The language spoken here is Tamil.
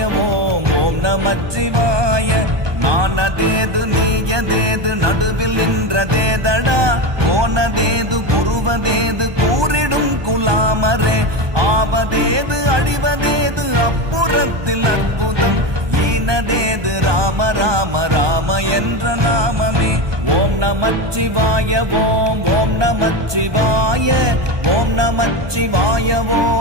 ஓம் ஓம் நமச்சிவாய நானதேது நீயதேது நடுவில் நின்றதேதடா. போனதேது புருவதேது கூறிடும் குலாமரே. ஆவதேது அழிவதேது அப்புறத்தில் அற்புதம். ஈனதேது ராம ராம ராம என்ற நாமமே. ஓம் நமச்சிவாய ஓம். ஓம் நமச்சிவாய ஓம் நமச்சிவாய ஓம்.